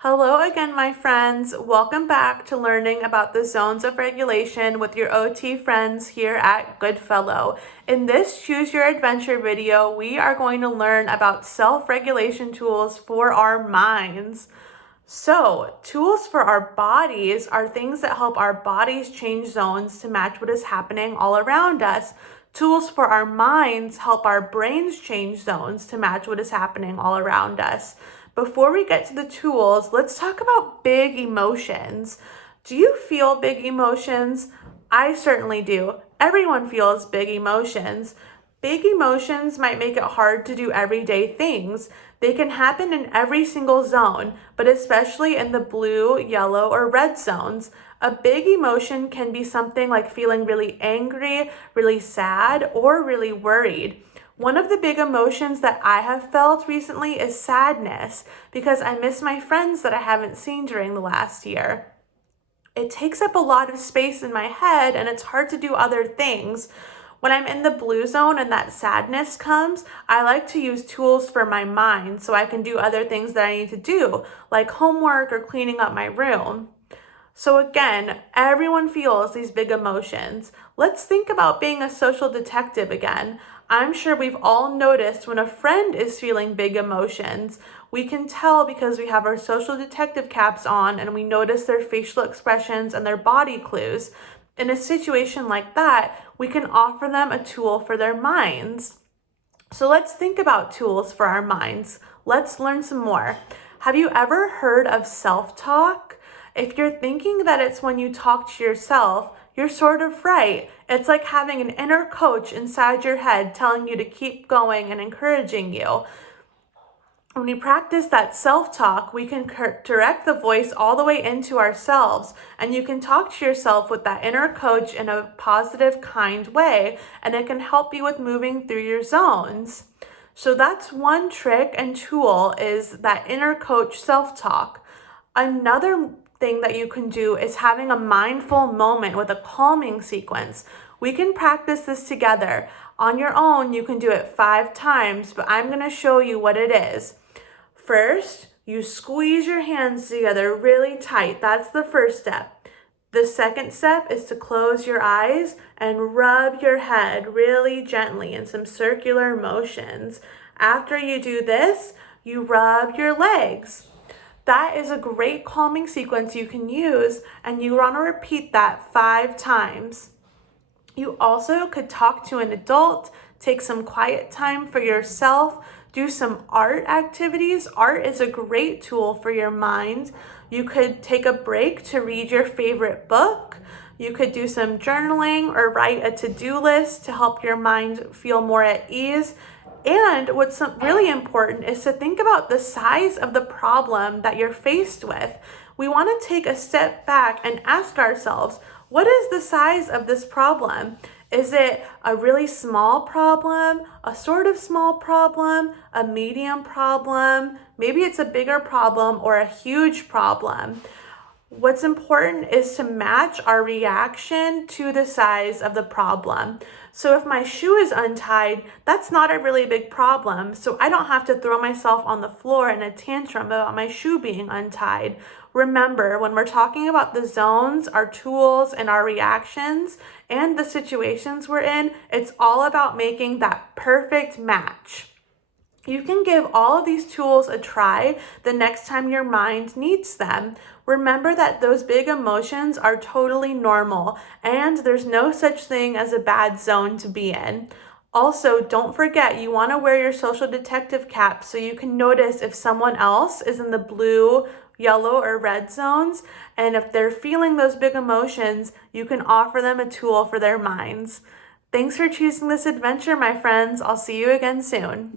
Hello again, my friends. Welcome back to learning about the zones of regulation with your OT friends here at Goodfellow. In this Choose Your Adventure video, we are going to learn about self-regulation tools for our minds. So, tools for our bodies are things that help our bodies change zones to match what is happening all around us. Tools for our minds help our brains change zones to match what is happening all around us. Before we get to the tools, let's talk about big emotions. Do you feel big emotions? I certainly do. Everyone feels big emotions. Big emotions might make it hard to do everyday things. They can happen in every single zone, but especially in the blue, yellow, or red zones. A big emotion can be something like feeling really angry, really sad, or really worried. One of the big emotions that I have felt recently is sadness because I miss my friends that I haven't seen during the last year. It takes up a lot of space in my head and it's hard to do other things. When I'm in the blue zone and that sadness comes, I like to use tools for my mind so I can do other things that I need to do, like homework or cleaning up my room. So again, everyone feels these big emotions. Let's think about being a social detective again. I'm sure we've all noticed when a friend is feeling big emotions. We can tell because we have our social detective caps on and we notice their facial expressions and their body clues. In a situation like that, we can offer them a tool for their minds. So let's think about tools for our minds. Let's learn some more. Have you ever heard of self-talk? If you're thinking that it's when you talk to yourself, you're sort of right. It's like having an inner coach inside your head telling you to keep going and encouraging you. When we practice that self-talk, we can direct the voice all the way into ourselves, and you can talk to yourself with that inner coach in a positive, kind way, and it can help you with moving through your zones. So that's one trick and tool is that inner coach self-talk. Another thing that you can do is having a mindful moment with a calming sequence. We can practice this together. On your own, you can do it 5 times, but I'm going to show you what it is. First, you squeeze your hands together really tight. That's the first step. The second step is to close your eyes and rub your head really gently in some circular motions. After you do this, you rub your legs. That is a great calming sequence you can use, and you want to repeat that 5 times. You also could talk to an adult, take some quiet time for yourself, do some art activities. Art is a great tool for your mind. You could take a break to read your favorite book. You could do some journaling or write a to-do list to help your mind feel more at ease. And what's really important is to think about the size of the problem that you're faced with. We want to take a step back and ask ourselves, what is the size of this problem? Is it a really small problem, a sort of small problem, a medium problem? Maybe it's a bigger problem or a huge problem. What's important is to match our reaction to the size of the problem. So if my shoe is untied, that's not a really big problem. So I don't have to throw myself on the floor in a tantrum about my shoe being untied. Remember, when we're talking about the zones, our tools, and our reactions, and the situations we're in, it's all about making that perfect match. You can give all of these tools a try the next time your mind needs them. Remember that those big emotions are totally normal and there's no such thing as a bad zone to be in. Also, don't forget you want to wear your social detective cap so you can notice if someone else is in the blue, yellow, or red zones, and if they're feeling those big emotions, you can offer them a tool for their minds. Thanks for choosing this adventure, my friends. I'll see you again soon.